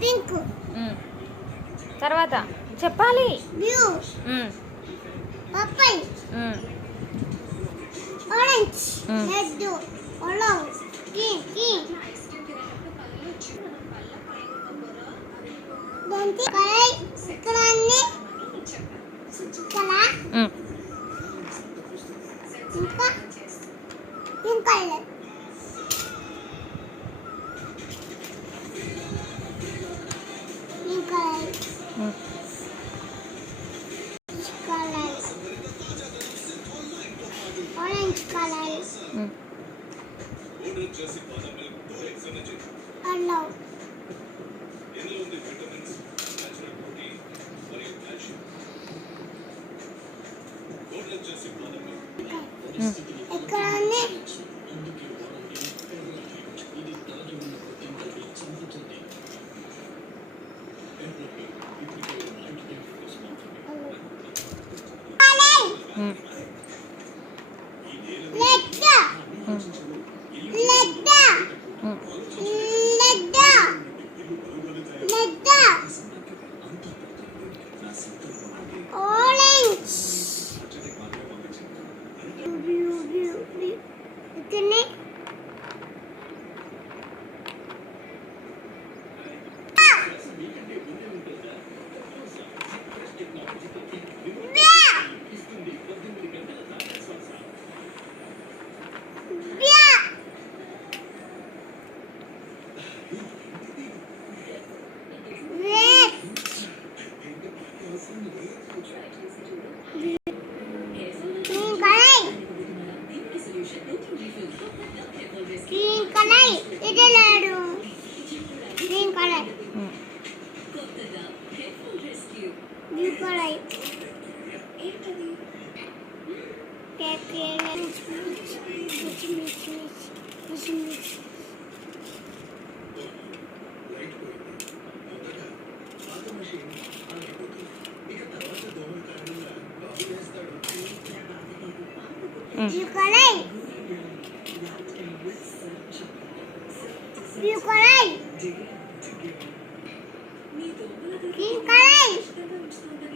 పింక్. తర్వాత చెప్పాలి. Blue. Purple. Orange. Red. yellow. Green. దానికి కలర్ ఇక్కడ అన్ని కలర్. ఇంకా pink colour. Pink colour. Colour. Orange colour. yellow. ఇక్కడ అన్ని గ్రీన్ కలర్. ఇది లేదు. Green colour. Blue colour. Blue color. Blue color. Green color.